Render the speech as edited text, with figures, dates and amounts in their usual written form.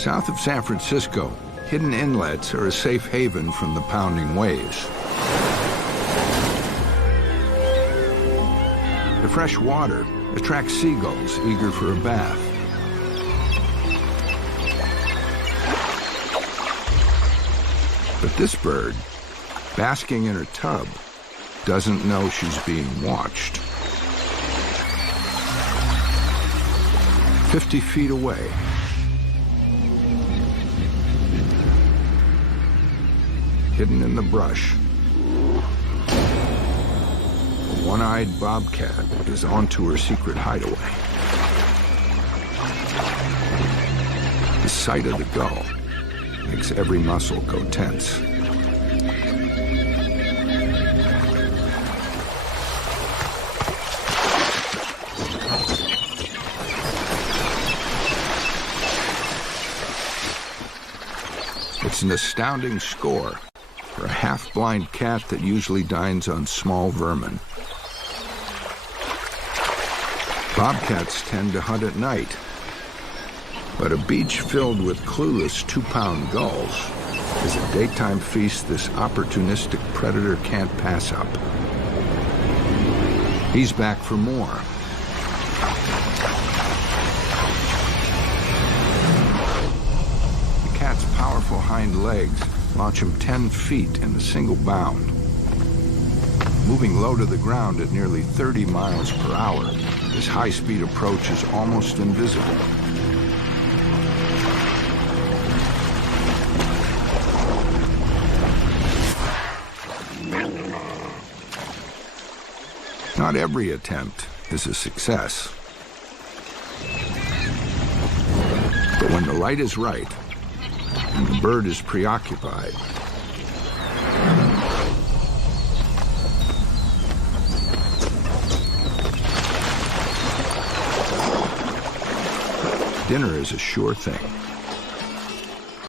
South of San Francisco, hidden inlets are a safe haven from the pounding waves. The fresh water attracts seagulls eager for a bath. But this bird, basking in her tub, doesn't know she's being watched. 50 feet away, hidden in the brush, a one-eyed bobcat is onto her secret hideaway. The sight of the gull makes every muscle go tense. It's an astounding score for a half-blind cat that usually dines on small vermin. Bobcats tend to hunt at night, but a beach filled with clueless 2-pound gulls is a daytime feast this opportunistic predator can't pass up. He's back for more. The cat's powerful hind legs launch him 10 feet in a single bound. Moving low to the ground at nearly 30 miles per hour, his high-speed approach is almost invisible. Not every attempt is a success. But when the light is right, and the bird is preoccupied, dinner is a sure thing.